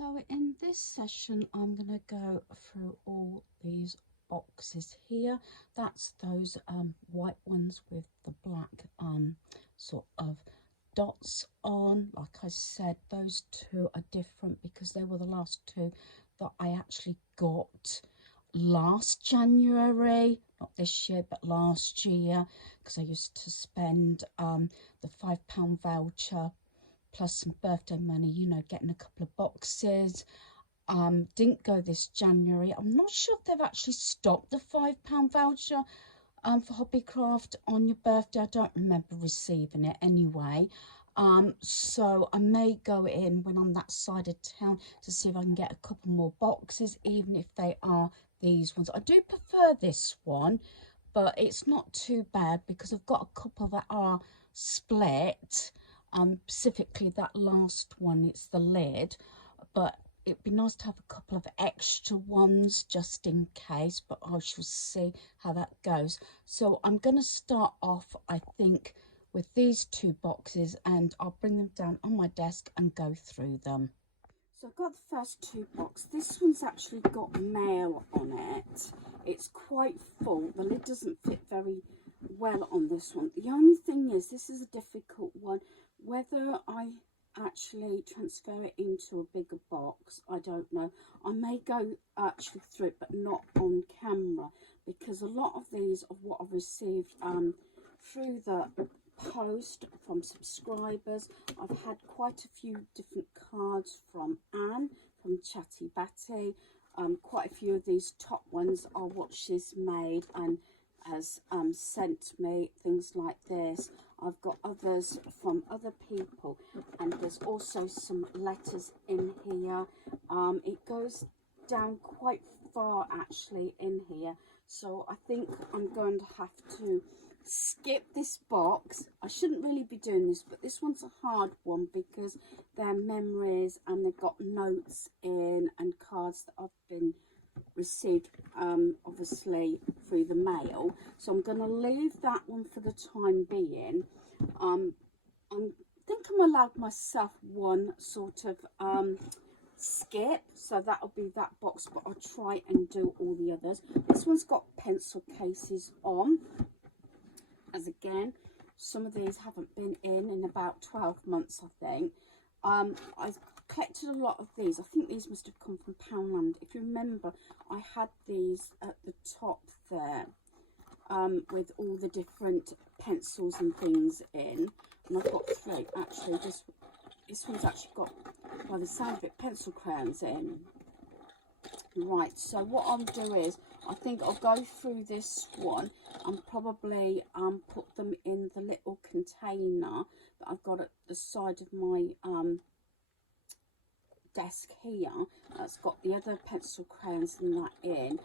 So in this session, I'm going to go through all these boxes here. That's those white ones with the black sort of dots on. Like I said, those two are different because they were the last two that I actually got last January, not this year but last year, because I used to spend the £5 voucher plus some birthday money, you know, getting a couple of boxes. Didn't go this January. I'm not sure if they've actually stopped the £5 voucher for Hobbycraft on your birthday. I don't remember receiving it anyway. So I may go in when I'm that side of town to see if I can get a couple more boxes, even if they are these ones. I do prefer this one, but it's not too bad because I've got a couple that are split. Specifically that last one, it's the lid, but it'd be nice to have a couple of extra ones just in case, but I shall see how that goes. So I'm going to start off, I think, with these two boxes, and I'll bring them down on my desk and go through them. So I've got the first two boxes. This one's actually got mail on it. It's quite full. The lid doesn't fit very well on this one. The only thing is, this is a difficult one. Whether I actually transfer it into a bigger box, I don't know. I may go actually through it, but not on camera, because a lot of these of what I've received through the post from subscribers. I've had quite a few different cards from Anne from Chatty Batty. Quite a few of these top ones are what she's made and has sent me, things like this. I've got others from other people, and there's also some letters in here. It goes down quite far actually in here, so I think I'm going to have to skip this box. I shouldn't really be doing this, but this one's a hard one because they're memories and they've got notes in and cards that I've been received obviously through the mail. So I'm going to leave that one for the time being. I think I'm allowed myself one sort of skip, so that'll be that box, but I'll try and do all the others. This one's got pencil cases on, as again some of these haven't been in about 12 months, I think. I've collected a lot of these. I think these must have come from Poundland. If you remember, I had these at the top there with all the different pencils and things in, and I've got three actually. This one's actually got, by the sound of it, pencil crayons in. Right, so what I'll do is, I think I'll go through this one and probably put them in the little container that I've got at the side of my desk here. That's got the other pencil crayons and that in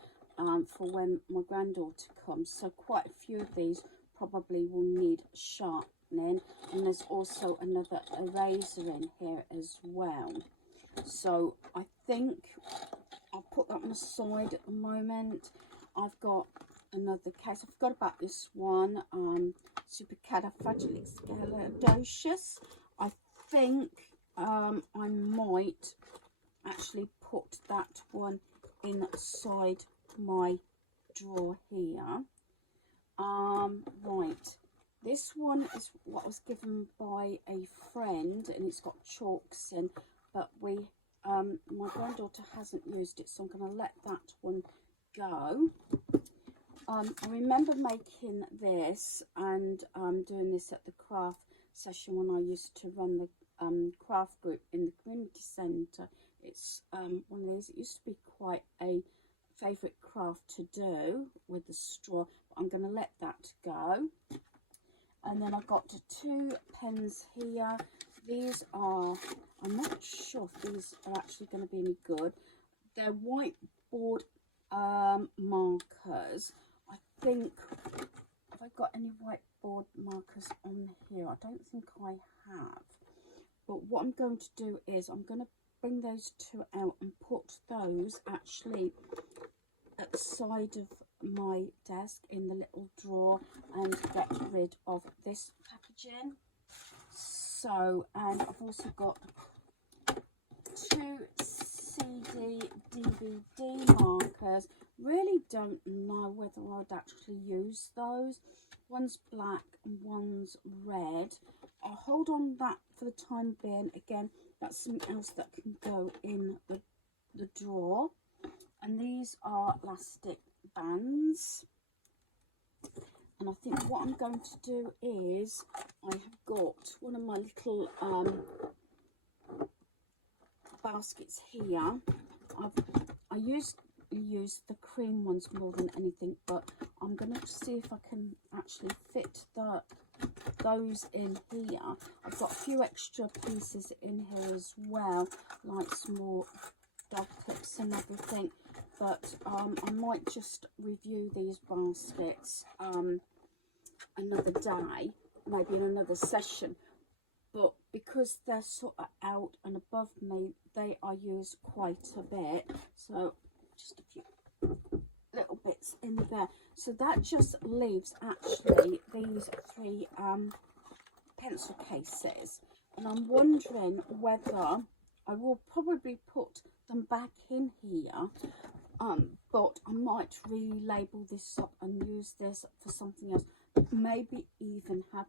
for when my granddaughter comes. So quite a few of these probably will need sharpening, and there's also another eraser in here as well. So I think I'll put that on the side at the moment. I've got another case. I forgot about this one, Supercalifragilisticexpialidocious. I think I might actually put that one inside my drawer here. Right, this one is what was given by a friend, and it's got chalks in, but my granddaughter hasn't used it, so I'm going to let that one go. I remember making this and doing this at the craft session when I used to run the craft group in the community centre. It's one of these. It used to be quite a favourite craft to do with the straw, but I'm going to let that go. And then I've got two pens here. These are, I'm not sure if these are actually going to be any good. They're whiteboard markers. I think, have I got any whiteboard markers on here? I don't think I have. But what I'm going to do is I'm going to bring those two out and put those actually at the side of my desk in the little drawer and get rid of this packaging. So, and I've also got two DVD markers. Really don't know whether I'd actually use those. One's black and one's red. I'll hold on that for the time being. Again, that's something else that can go in the drawer. And these are elastic bands. And I think what I'm going to do is, I have got one of my little baskets here. I use the cream ones more than anything, but I'm going to see if I can actually fit those in here. I've got a few extra pieces in here as well, like some more dog clips and everything, but I might just review these baskets another day, maybe in another session. But because they're sort of out and above me, they are used quite a bit. So just a few little bits in there. So that just leaves actually these three pencil cases. And I'm wondering whether I will probably put them back in here. But I might relabel this up and use this for something else. Maybe even have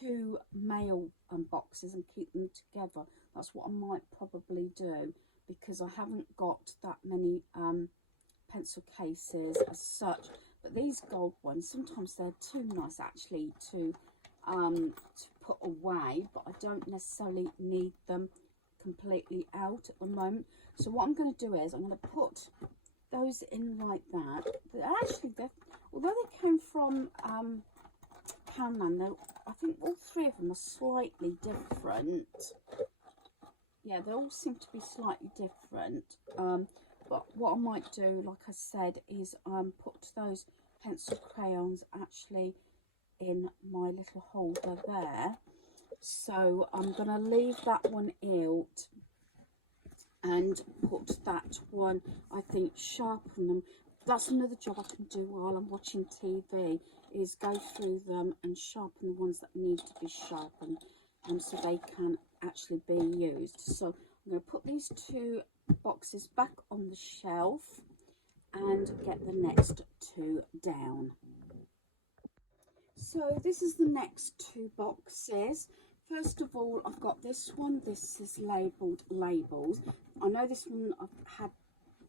two mail boxes and keep them together. That's what I might probably do, because I haven't got that many pencil cases as such. But these gold ones, sometimes they're too nice actually to put away, but I don't necessarily need them completely out at the moment. So what I'm going to do is I'm going to put those in like that. But actually, although they came from Poundland, I think all three of them are slightly different. Yeah, they all seem to be slightly different. But what I might do, like I said, is put those pencil crayons actually in my little holder there. So I'm going to leave that one out and put that one, I think, sharpen them. That's another job I can do while I'm watching TV, is go through them and sharpen the ones that need to be sharpened, so they can actually be used. So I'm going to put these two boxes back on the shelf and get the next two down. So this is the next two boxes. First of all, I've got this one. This is labelled labels. I know this one I've had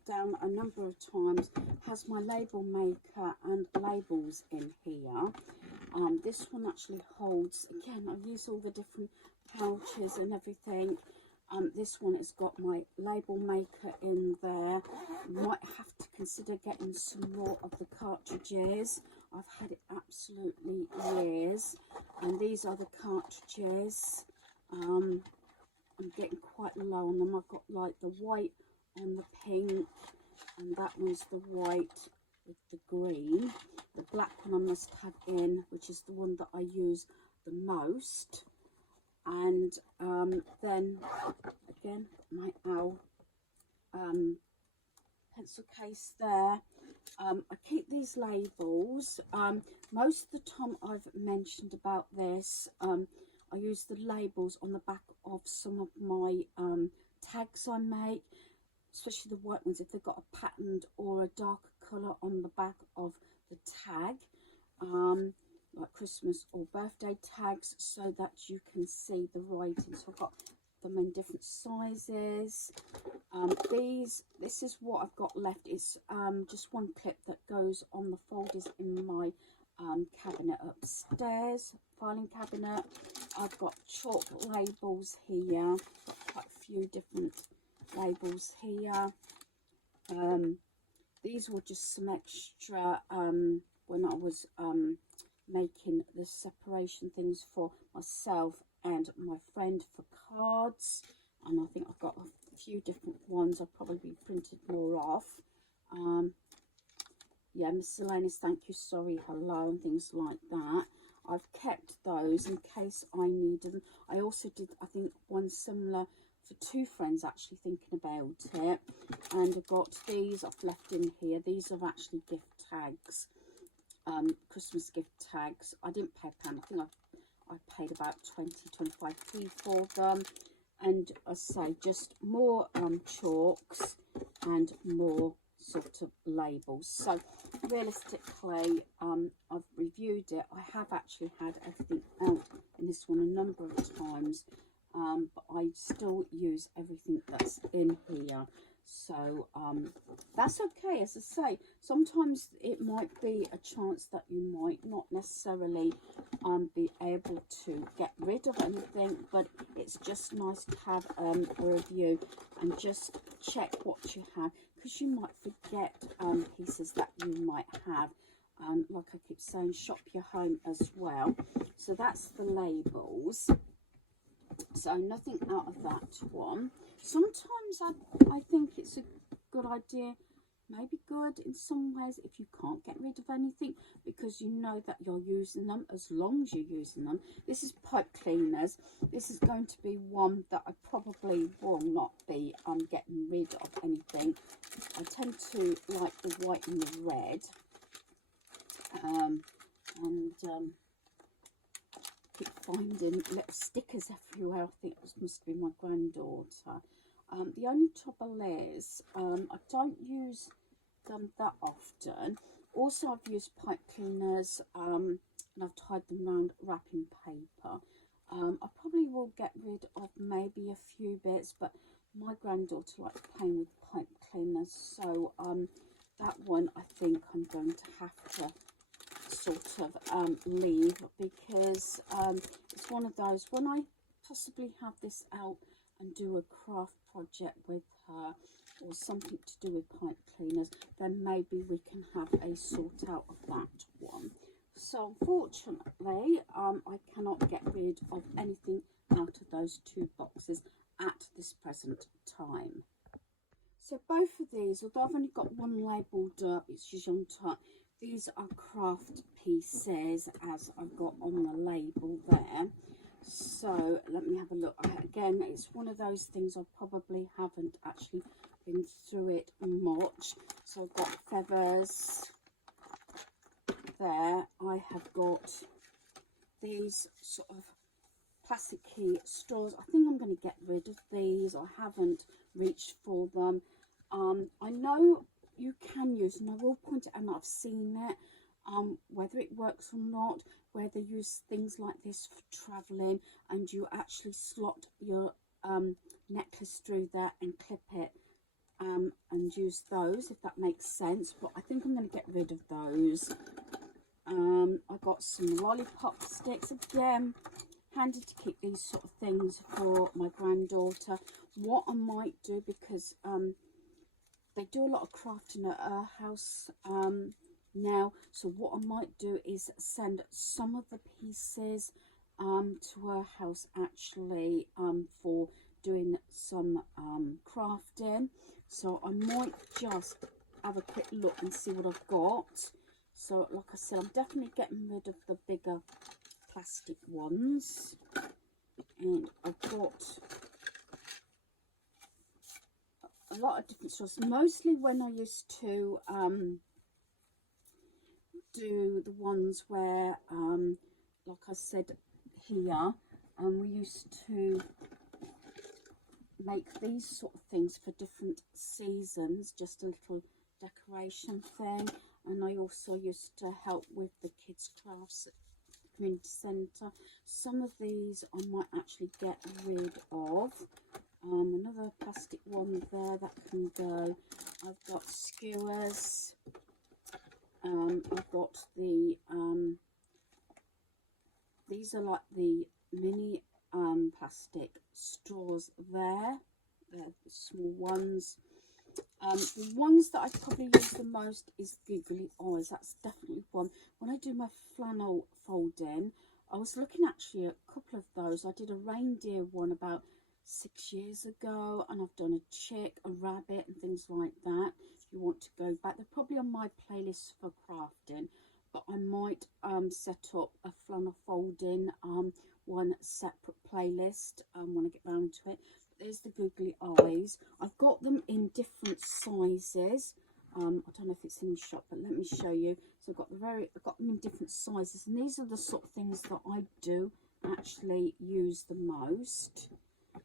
down a number of times, has my label maker and labels in here. This one actually holds, again, I use all the different pouches and everything. This one has got my label maker in there. Might have to consider getting some more of the cartridges. I've had it absolutely years, and these are the cartridges. I'm getting quite low on them. I've got like the white on the pink, and that one's the white with the green. The black one I must have in, which is the one that I use the most. And then again, my owl pencil case there. I keep these labels. Most of the time I've mentioned about this, I use the labels on the back of some of my tags I make, especially the white ones, if they've got a patterned or a darker colour on the back of the tag, like Christmas or birthday tags, so that you can see the writing. So I've got them in different sizes. This is what I've got left. It's just one clip that goes on the folders in my cabinet upstairs, filing cabinet. I've got chalk labels here, got quite a few different labels here. These were just some extra when I was making the separation things for myself and my friend for cards, and I think I've got a few different ones. I'll probably printed more off. Yeah, miscellaneous, thank you, sorry, hello, and things like that. I've kept those in case I needed them. I also did, I think, one similar for two friends, actually thinking about it. And I've got these I've left in here. These are actually gift tags, Christmas gift tags. I didn't pay a pound. I think I paid about 20-25p for them. And I say, just more chalks and more sort of labels. So realistically, I've reviewed it. I have actually had everything out in this one a number of times, but I still use everything that's in here. So that's okay. As I say, sometimes it might be a chance that you might not necessarily be able to get rid of anything, but it's just nice to have a review and just check what you have, because you might forget pieces that you might have. Like I keep saying, shop your home as well. So that's the labels. So nothing out of that one. Sometimes I think it's a good idea, maybe good in some ways, if you can't get rid of anything, because you know that you're using them as long as you're using them. This is pipe cleaners. This is going to be one that I probably will not be getting rid of anything. I tend to like the white and the red. Keep finding little stickers everywhere. I think this must be my granddaughter. The only trouble is I don't use them that often. Also, I've used pipe cleaners and I've tied them around wrapping paper. I probably will get rid of maybe a few bits, but my granddaughter likes playing with pipe cleaners, so that one I think I'm going to have to sort of leave, because it's one of those, when I possibly have this out and do a craft project with her or something to do with pipe cleaners, then maybe we can have a sort out of that one. So unfortunately I cannot get rid of anything out of those two boxes at this present time. So both of these, although I've only got one labelled up, it's Jeantot, these are craft pieces, as I've got on the label there. So let me have a look. Again, it's one of those things I probably haven't actually been through it much. So I've got feathers there. I have got these sort of plasticky straws. I think I'm going to get rid of these. I haven't reached for them. I know you can use, and I will point it out, and I've seen it, whether it works or not, where they use things like this for travelling, and you actually slot your necklace through there and clip it and use those, if that makes sense. But I think I'm going to get rid of those. I got some lollipop sticks. Again, handy to keep these sort of things for my granddaughter. What I might do, because they do a lot of crafting at her house now, so what I might do is send some of the pieces to her house actually for doing some crafting. So I might just have a quick look and see what I've got. So like I said, I'm definitely getting rid of the bigger plastic ones, and I've got a lot of different sorts. Mostly when I used to do the ones where like I said here, we used to make these sort of things for different seasons, just a little decoration thing. And I also used to help with the kids crafts at the community centre. Some of these I might actually get rid of. Another plastic one there that can go. I've got skewers. I've got the these are like the mini plastic straws there. They're the small ones. The ones that I probably use the most is Googly Eyes. That's definitely one. When I do my flannel folding, I was looking actually at a couple of those. I did a reindeer one about 6 years ago, and I've done a chick, a rabbit, and things like that. If you want to go back, they're probably on my playlist for crafting, but I might set up a flannel folding one separate playlist when I get round to it. But there's the Googly Eyes. I've got them in different sizes. I don't know if it's in the shop, but let me show you. So I've got them in different sizes, and these are the sort of things that I do actually use the most.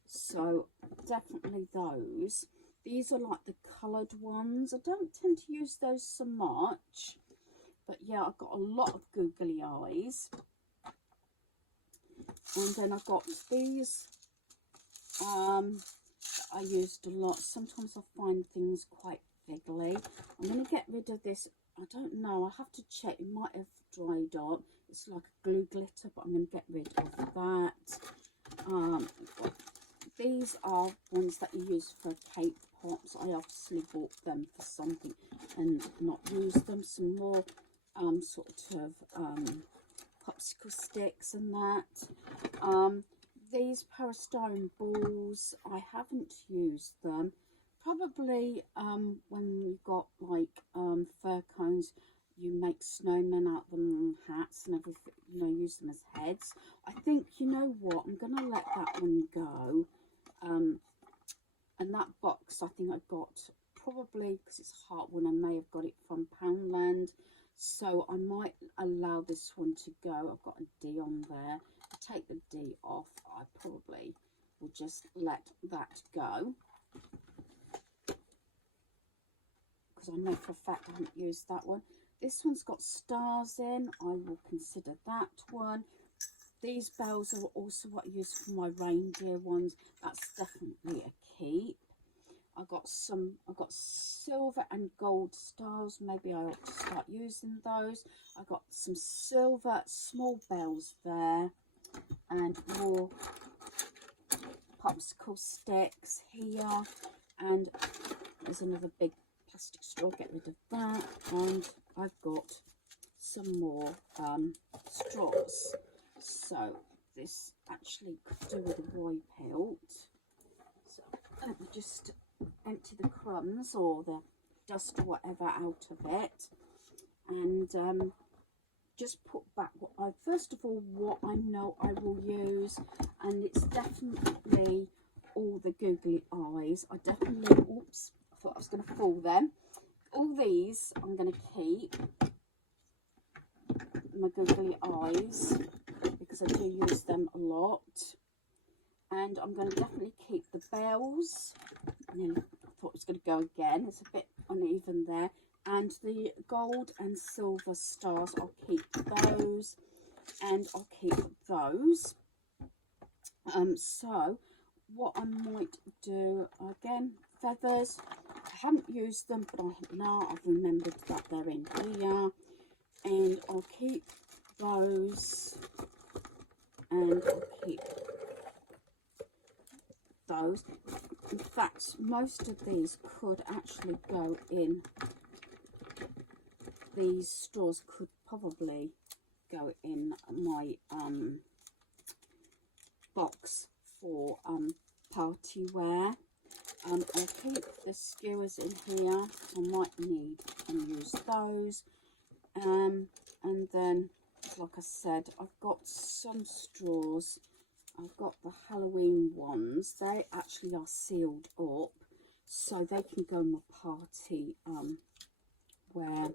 So definitely those. These are like the coloured ones. I don't tend to use those so much, but yeah, I've got a lot of googly eyes. And then I've got these I used a lot. Sometimes I find things quite fiddly. I'm going to get rid of this. I don't know, I have to check, it might have dried up. It's like a glue glitter, but I'm going to get rid of that. These are ones that you use for cake pops. I obviously bought them for something and not used them. Some more sort of popsicle sticks and that. These polystyrene balls, I haven't used them. Probably when you got like fir cones, you make snowmen out of them, hats and everything, you know, use them as heads. I think, you know what, I'm going to let that one go. And that box I think I got, probably because it's a hard one, I may have got it from Poundland. So I might allow this one to go. I've got a D on there. To take the D off, I probably will just let that go. Because I know for a fact I haven't used that one. This one's got stars in. I will consider that one. These bells are also what I use for my reindeer ones. That's definitely a keep. I've got silver and gold stars. Maybe I ought to start using those. I've got some silver small bells there, and more popsicle sticks here. And there's another big plastic straw. Get rid of that. And I've got some more straws. So this actually could do with a Y pelt. So let me just empty the crumbs or the dust or whatever out of it, and just put back what I, first of all, what I know I will use, and it's definitely all the googly eyes. I definitely, oops, I thought I was going to fall then. All these I'm going to keep, my googly eyes, because I do use them a lot. And I'm going to definitely keep the bells. And then I thought it was going to go again. It's a bit uneven there. And the gold and silver stars, I'll keep those. And I'll keep those. So what I might do, again, feathers. I haven't used them, but now I've remembered that they're in here. And I'll keep those. And I'll keep those. In fact, most of these could actually go in, these straws could probably go in my box for party wear. I'll keep the skewers in here. I might need and use those. And then, like I said, I've got some straws. I've got the Halloween ones. They actually are sealed up, so they can go in my party wear.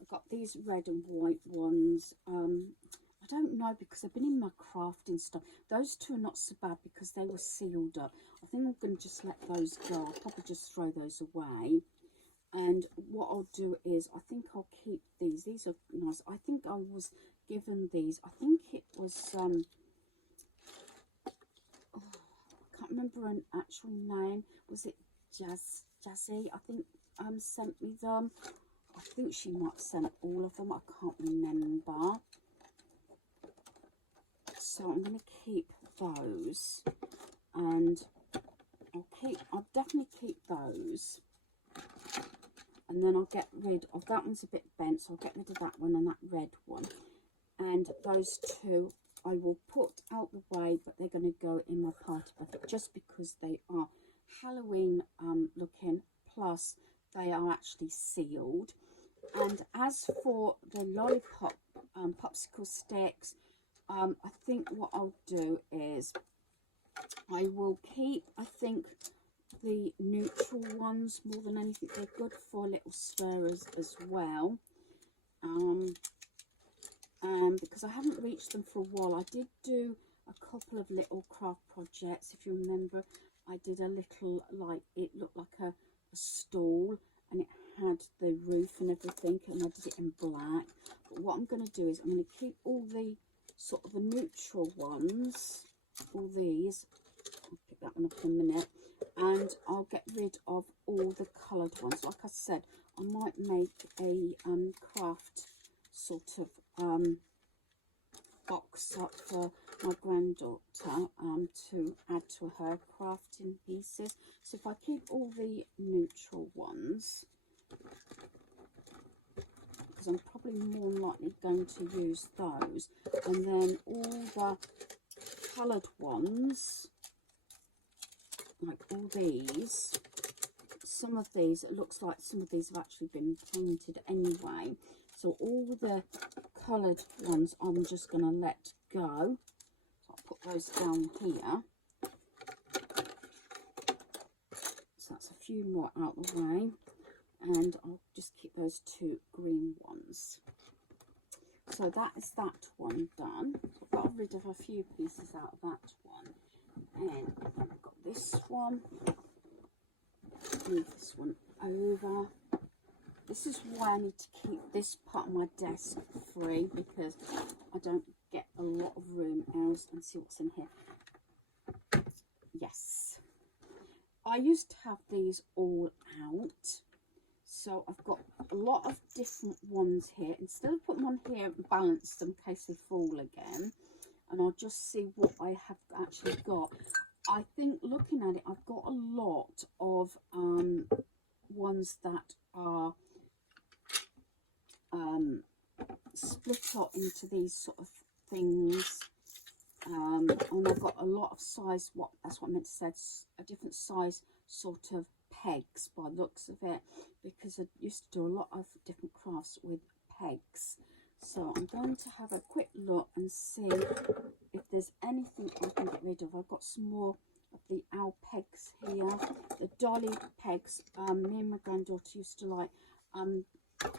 I've got these red and white ones. I don't know, because they've been in my crafting stuff. Those two are not so bad because they were sealed up. I think I'm going to just let those go. I'll probably just throw those away. And what I'll do is, I think I'll keep these. These are nice. I think I was given these. I think it was... I can't remember an actual name. Was it Jazzy? I think sent me them. I think she might have sent all of them. I can't remember. So I'm going to keep those, and I'll definitely keep those. And then I'll get rid of that one's a bit bent, so I'll get rid of that one and that red one. And those two I will put out the way, but they're going to go in my party bucket just because they are Halloween looking, plus they are actually sealed. And as for the lollipop popsicle sticks, I think what I'll do is I will keep, I think, the neutral ones more than anything. They're good for little stirrers as well. Because I haven't reached them for a while. I did do a couple of little craft projects, if you remember, I did a little, like, it looked like a stall, and it had the roof and everything, and I did it in black. But what I'm going to do is I'm going to keep all the sort of the neutral ones, all these. I'll pick that one up in a minute, and I'll get rid of all the coloured ones. Like I said, I might make a craft sort of box up for my granddaughter to add to her crafting pieces. So if I keep all the neutral ones, because I'm probably more than likely going to use those, and then all the coloured ones, like all these, some of these, it looks like some of these have actually been painted anyway. So all the coloured ones I'm just going to let go. So I'll put those down here. So that's a few more out of the way. And I'll just keep those two green ones. So that is that one done. So I've got rid of a few pieces out of that one. And I've got this one. Move this one over. This is why I need to keep this part of my desk free, because I don't get a lot of room else. And see what's in here. Yes, I used to have these all out, so I've got a lot of different ones here. Instead of putting them on here and balance them in case they fall again, and I'll just see what I have actually got. I think looking at it, I've got a lot of ones that are split up into these sort of things, and I've got a lot of size, that's what I meant to say, a different size sort of pegs by the looks of it, because I used to do a lot of different crafts with pegs. So I'm going to have a quick look and see if there's anything I can get rid of. I've got some more of the owl pegs here, the dolly pegs. Me and my granddaughter used to like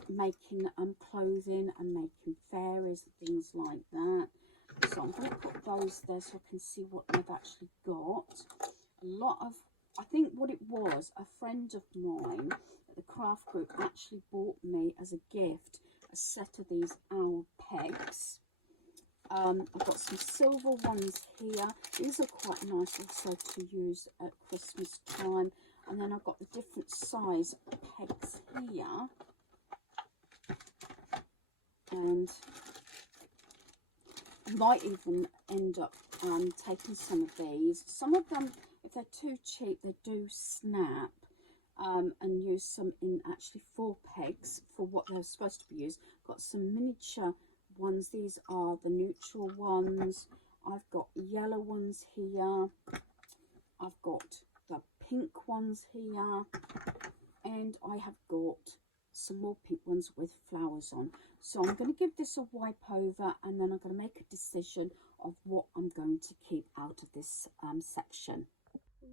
making clothing and making fairies and things like that. So I'm going to put those there so I can see what they've actually got. A lot of, I think what it was, a friend of mine at the craft group actually bought me as a gift a set of these owl pegs. I've got some silver ones here. These are quite nice also to use at Christmas time. And then I've got the different size pegs here. And I might even end up taking some of these. Some of them, if they're too cheap, they do snap, and use some in actually 4 pegs for what they're supposed to be used. Got some miniature ones. These are the neutral ones. I've got yellow ones here. I've got the pink ones here. And I have got some more pink ones with flowers on. So I'm going to give this a wipe over, and then I'm going to make a decision of what I'm going to keep out of this section.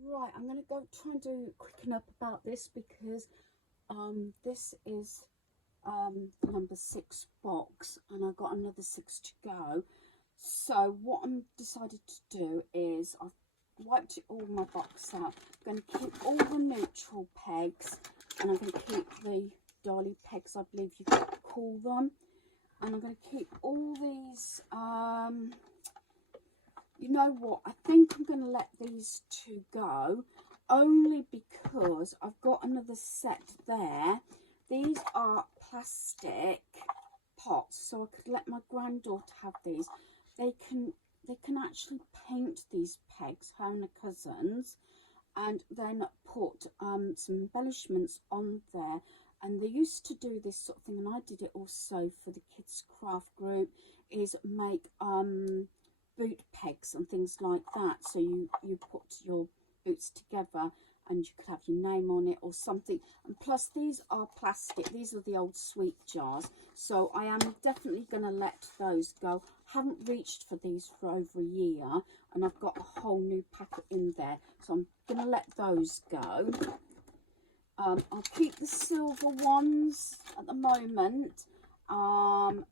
Right, I'm going to go try and do quicken up about this, because this is number 6 box, and I've got another 6 to go. So what I'm decided to do is I've wiped all my box out. I'm going to keep all the neutral pegs, and I'm going to keep the dolly pegs, I believe you could call them, and I'm going to keep all these. You know what, I think I'm going to let these 2 go, only because I've got another set there. These are plastic pots, so I could let my granddaughter have these. They can actually paint these pegs, her and her cousins, and then put some embellishments on there. And they used to do this sort of thing, and I did it also for the kids craft group, is make boot pegs and things like that. So you put your boots together, and you could have your name on it or something. And plus these are plastic. These are the old sweet jars, so I am definitely going to let those go. Haven't reached for these for over a year, and I've got a whole new packet in there, so I'm going to let those go. I'll keep the silver ones at the moment, and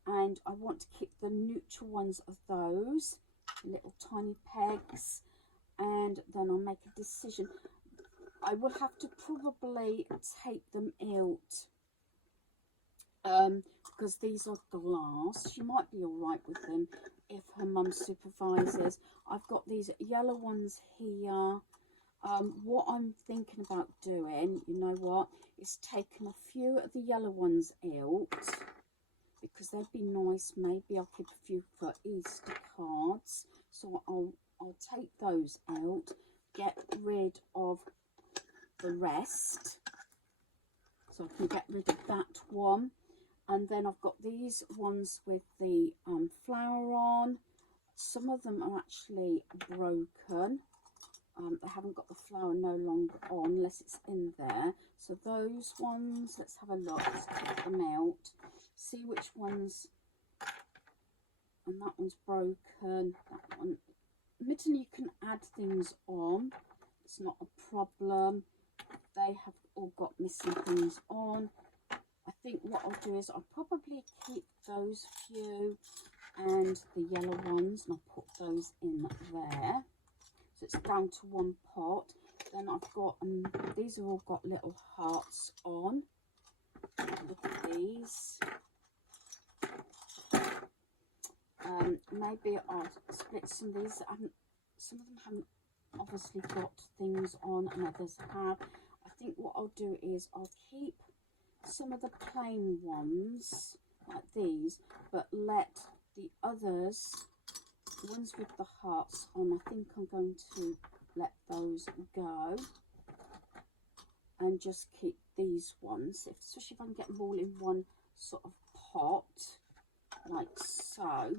I want to keep the neutral ones of those little tiny pegs. and then I'll make a decision. I will have to probably take them out because these are glass. She might be all right with them if her mum supervises. I've got these yellow ones here. What I'm thinking about doing, you know what, is taking a few of the yellow ones out because they'd be nice. Maybe I'll keep a few for Easter cards. So I'll take those out, get rid of the rest, so I can get rid of that one. And then I've got these ones with the flower on. Some of them are actually broken. They haven't got the flower no longer on unless it's in there. So those ones, let's have a look. Let's take them out. See which ones. And that one's broken. That one. Mitten, you can add things on. It's not a problem. They have all got missing things on. I think what I'll do is I'll probably keep those few and the yellow ones, and I'll put those in there. So it's down to one pot. Then I've got, these have all got little hearts on. Look at these. Maybe I'll split some of these. Some of them haven't obviously got things on and others have. I think what I'll do is I'll keep some of the plain ones like these, but let the others, the ones with the hearts on, I think I'm going to let those go and just keep these ones, especially if I can get them all in one sort of pot like so.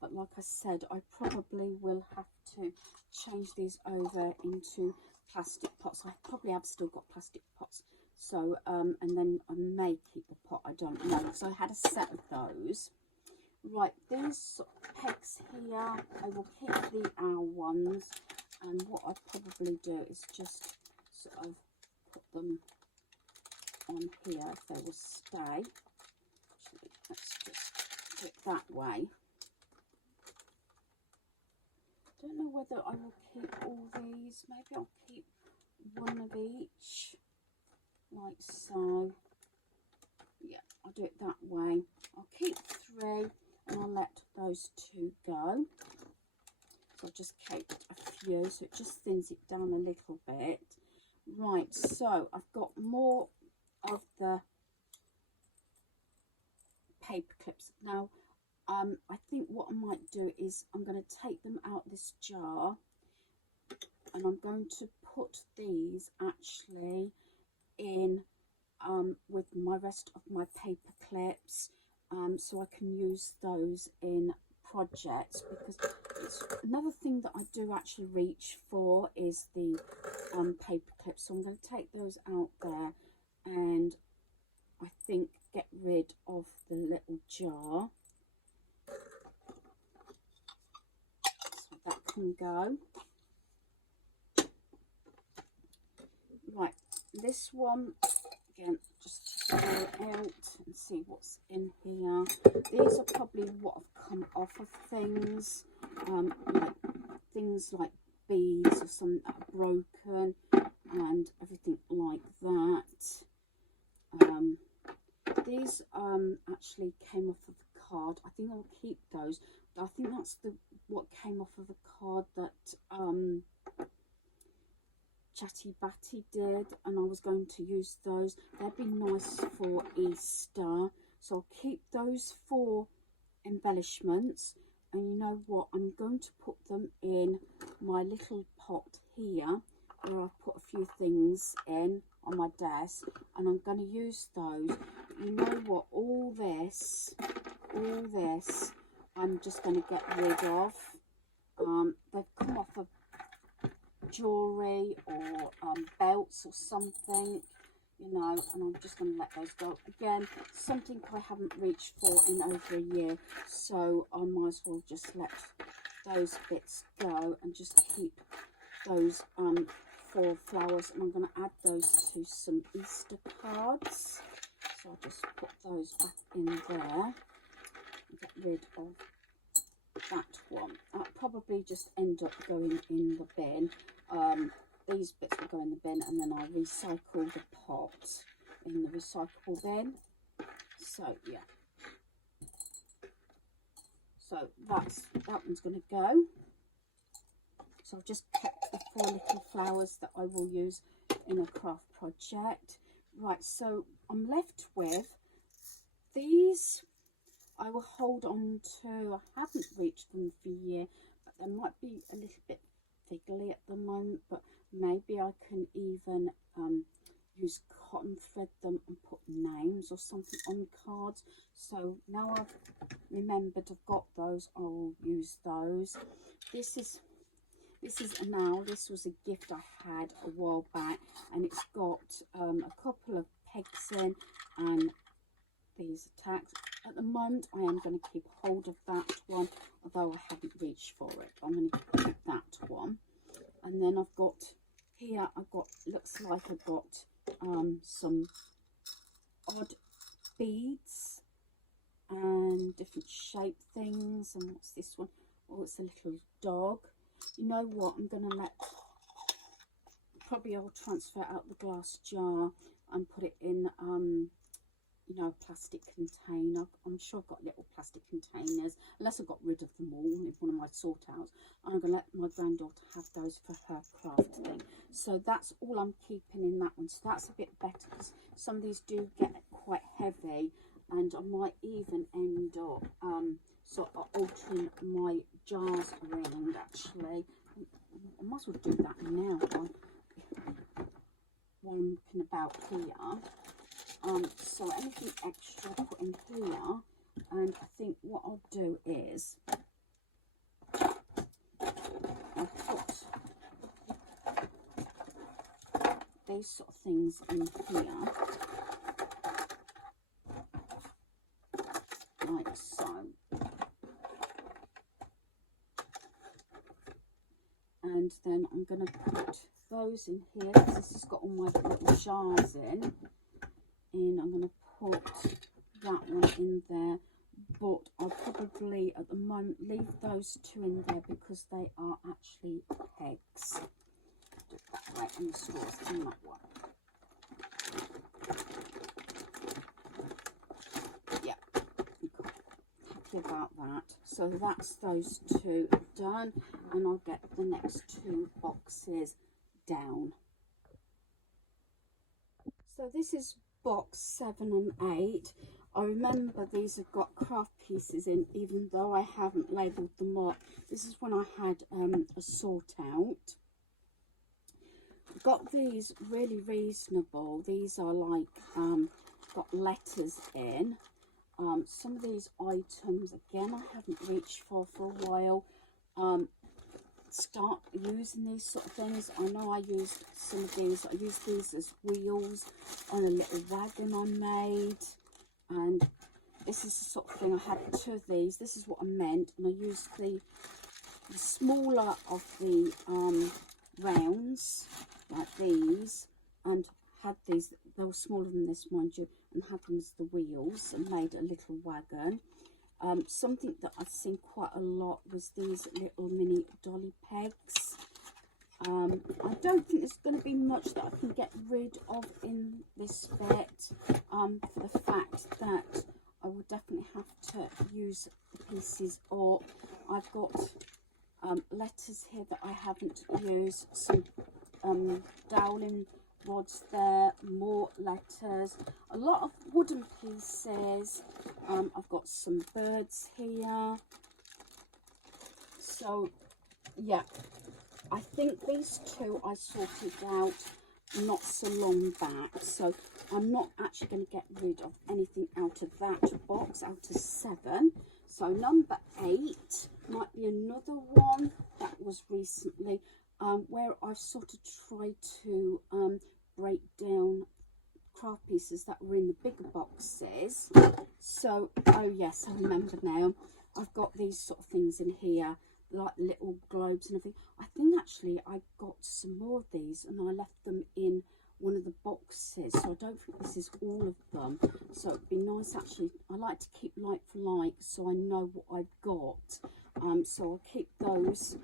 But like I said, I probably will have to change these over into plastic pots. I probably have still got plastic pots. So, and then I may keep the pot, I don't know. So I had a set of those. Right, these pegs here, I will keep the owl ones. And what I'd probably do is just sort of put them on here if they will stay. Actually, let's just do it that way. I don't know whether I will keep all these. Maybe I'll keep one of each. Like so. Yeah, I'll do it that way. I'll keep 3 and I'll let those 2 go. So I'll just keep a few so it just thins it down a little bit. Right, so I've got more of the paper clips. Now, I think what I might do is I'm going to take them out this jar and I'm going to put these actually in with my rest of my paper clips, so I can use those in projects, because it's another thing that I do actually reach for is the paper clips. So I'm going to take those out there and I think get rid of the little jar, so that can go. Right, this one again, just to go out and see what's in here. These are probably what have come off of things, like things like beads or something that are broken and everything like that. These actually came off of the card. I think I'll keep those. I think that's what came off of the card that Chatty Batty did, and I was going to use those. They'd be nice for Easter, so I'll keep those for embellishments. And you know what, I'm going to put them in my little pot here where I've put a few things in on my desk, and I'm going to use those. But you know what, all this I'm just going to get rid of. They've come off of jewellery or belts or something, you know, and I'm just going to let those go. Again, something I haven't reached for in over a year, so I might as well just let those bits go and just keep those 4 flowers, and I'm going to add those to some Easter cards. So I'll just put those back in there and get rid of that one. I'll probably just end up going in the bin. These bits will go in the bin, and then I'll recycle the pot in the recyclable bin. So yeah, so that one's going to go. So I've just kept the 4 little flowers that I will use in a craft project. Right, so I'm left with these. I will hold on to. I haven't reached them for a year, but they might be a little bit fiddly at the moment, but maybe I can even use cotton thread them and put names or something on cards. So now I've remembered I've got those, I will use those. This is now, this was a gift I had a while back, and it's got a couple of pegs in and these tags. At the moment I am going to keep hold of that one, although I haven't reached for it. I'm going to keep that one. And then I've got here, looks like I've got some odd beads and different shape things. And what's this one? Oh, it's a little dog. You know what, I'm going to probably I'll transfer out the glass jar and put it in you know, a plastic container. I'm sure I've got little plastic containers, unless I got rid of them all in one of my sort outs. I'm going to let my granddaughter have those for her craft thing. So that's all I'm keeping in that one. So that's a bit better, because some of these do get quite heavy, and I might even end up sort of altering my jars around. Actually, I might as well do that now while I'm looking about here. So anything extra I put in here, and I think what I'll do is I'll put these sort of things in here, like so. And then I'm going to put those in here, because this has got all my little jars in. And I'm going to put that one in there, but I'll probably at the moment leave those 2 in there because they are actually pegs. Do it that way, and the straws in that one. Yeah, okay. Happy about that. So that's those 2 done, and I'll get the next 2 boxes down. So this is box 7 and 8. I remember these have got craft pieces in, even though I haven't labelled them up. This is when I had a sort out. Got these really reasonable. These are like got letters in. Some of these items, again, I haven't reached for a while. Start using these sort of things. I know I used some of these. I used these as wheels on a little wagon I made, and this is the sort of thing. I had 2 of these. This is what I meant, and I used the smaller of the rounds like these, and had these. They were smaller than this, mind you, and had them as the wheels, and made a little wagon. Something that I've seen quite a lot was these little mini dolly pegs. I don't think there's going to be much that I can get rid of in this bit, for the fact that I will definitely have to use the pieces up. I've got letters here that I haven't used, some doweling rods there, more letters, a lot of wooden pieces. I've got some birds here. So yeah, I think these 2 I sorted out not so long back, so I'm not actually going to get rid of anything out of that box, out of 7. So number 8 might be another one that was recently where I've sort of tried to break down craft pieces that were in the bigger boxes. So, oh yes, I remember now. I've got these sort of things in here, like little globes and everything. I think actually I got some more of these and I left them in one of the boxes, so I don't think this is all of them. So it'd be nice actually. I like to keep like for like, so I know what I've got. so I'll keep those.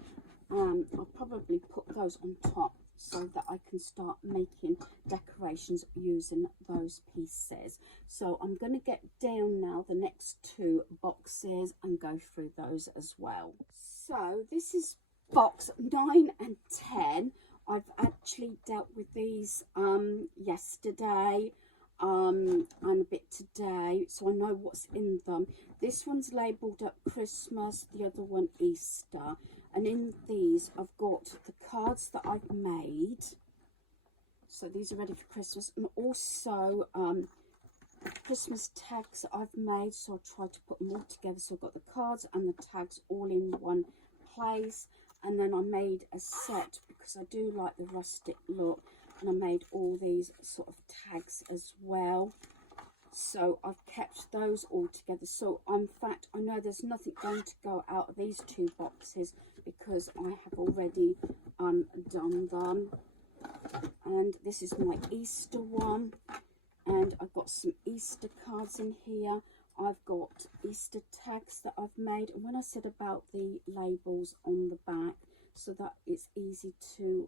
I'll probably put those on top so that I can start making decorations using those pieces. So I'm going to get down now the next 2 boxes and go through those as well. So this is box 9 and 10. I've actually dealt with these yesterday and a bit today, so I know what's in them. This one's labelled up Christmas, the other one Easter, and in these I've got the cards that I've made, so these are ready for Christmas, and also Christmas tags that I've made, so I'll try to put them all together. So I've got the cards and the tags all in one place, and then I made a set because I do like the rustic look, and I made all these sort of tags as well. So I've kept those all together. So in fact, I know there's nothing going to go out of these 2 boxes because I have already done them. And this is my Easter one, and I've got some Easter cards in here. I've got Easter tags that I've made, and when I said about the labels on the back, so that it's easy to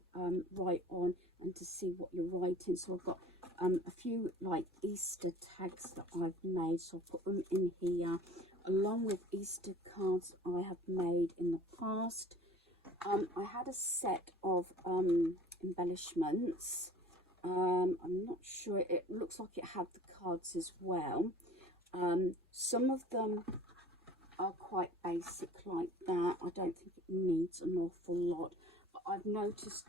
write on and to see what you're writing. So I've got a few like Easter tags that I've made, so I'll put them in here along with Easter cards I have made in the past. I had a set of embellishments. I'm not sure, it looks like it had the cards as well. Some of them are quite basic like that. I don't think it needs an awful lot, but I've noticed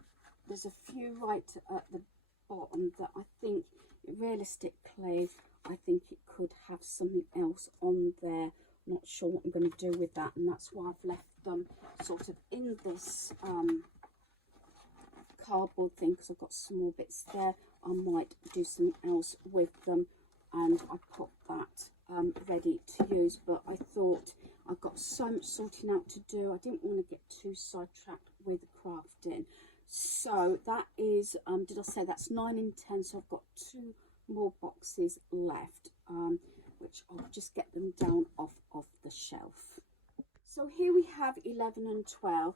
there's a few right at the bottom that I think realistically I think it could have something else on there. Not sure what I'm going to do with that, and that's why I've left them sort of in this cardboard thing, because I've got some more bits there. I might do something else with them, and I put that ready to use. But I thought I've got so much sorting out to do, I didn't want to get too sidetracked with crafting. So that is did I say that's 9 and 10? So I've got 2 more boxes left, which I'll just get them down off the shelf. So here we have 11 and 12.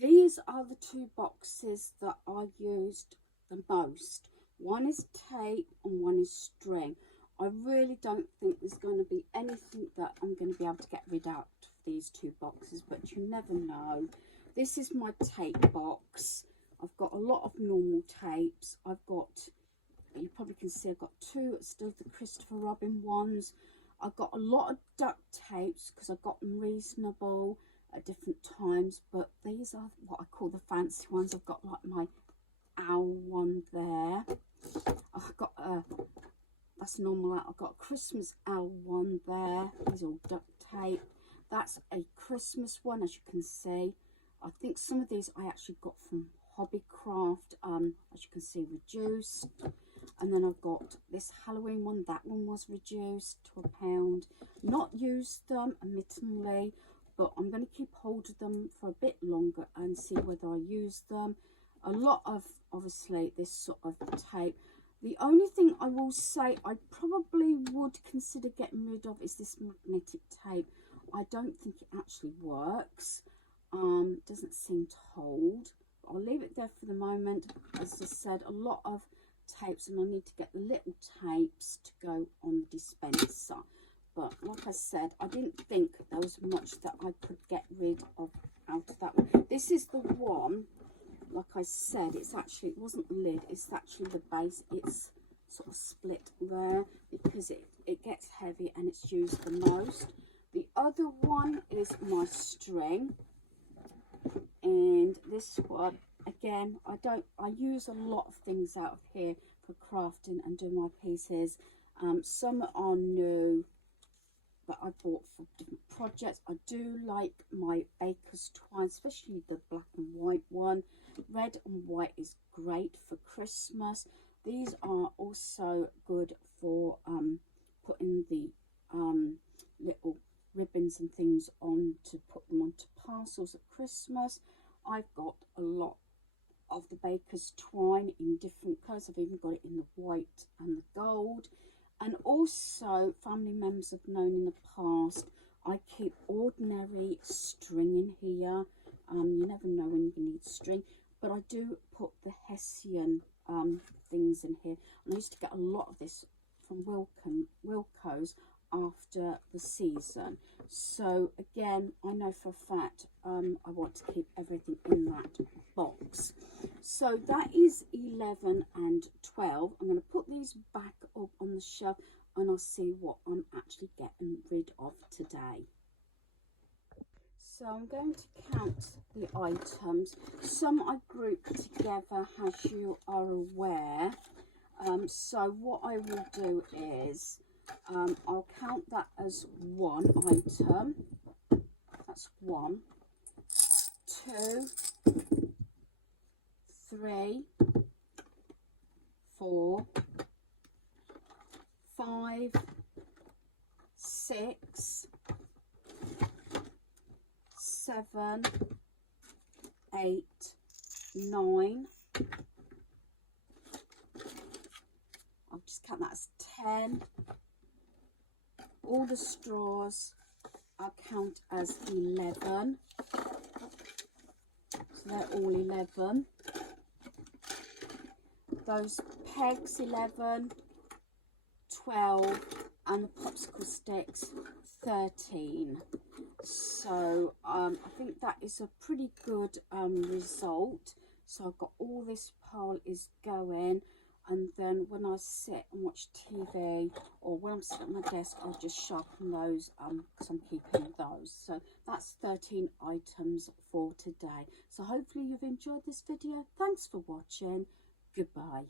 These are the 2 boxes that I used the most. One is tape and one is string. I really don't think there's going to be anything that I'm going to be able to get rid out of these 2 boxes, but you never know. This is my tape box. I've got a lot of normal tapes. I've got, you probably can see I've got 2 still the Christopher Robin ones. I've got a lot of duct tapes because I've got them reasonable at different times, but these are what I call the fancy ones. I've got like my owl one there. I've got a, that's normal. I've got a Christmas owl one there. These are all duct tape. That's a Christmas one, as you can see. I think some of these I actually got from Hobbycraft, as you can see, reduced. And then I've got this Halloween one. That one was reduced to £1. Not used them, admittedly, but I'm going to keep hold of them for a bit longer and see whether I use them. A lot of, obviously, this sort of tape. The only thing I will say I probably would consider getting rid of is this magnetic tape. I don't think it actually works. Doesn't seem to hold. I'll leave it there for the moment. As I said, a lot of tapes, and I need to get the little tapes to go on the dispenser. But like I said, I didn't think there was much that I could get rid of out of that one. This is the one, like I said, it's actually, it wasn't the lid, it's actually the base. It's sort of split there because it gets heavy and it's used the most. The other one is my string, and this one, again, I use a lot of things out of here for crafting and doing my pieces. Some are new that I bought for different projects. I do like my Baker's Twine, especially the black and white one. Red and white is great for Christmas. These are also good for putting the little ribbons and things on, to put them onto parcels at Christmas. I've got a lot of the Baker's Twine in different colours. I've even got it in the white and the gold. And also, family members have known in the past, I keep ordinary string from Wilko's after the season. So again, I know for a fact I want to keep everything in that box. So that is 11 and 12. I'm going to put these back up on the shelf and I'll see what I'm actually getting rid of today. So I'm going to count the items. Some I grouped together, as you are aware. So what I will do is I'll count that as one item. That's 1, 2, 3, 4, 5, 6, 7, 8, 9. I'll just count that as 10. All the straws I'll count as 11. So they're all 11. Those pegs 11, 12, and the popsicle sticks 13. So I think that is a pretty good result. So I've got all this pile is going, and then when I sit and watch TV or when I'm sitting at my desk, I'll just sharpen those because I'm keeping those. So that's 13 items for today. So hopefully you've enjoyed this video. Thanks for watching. Goodbye.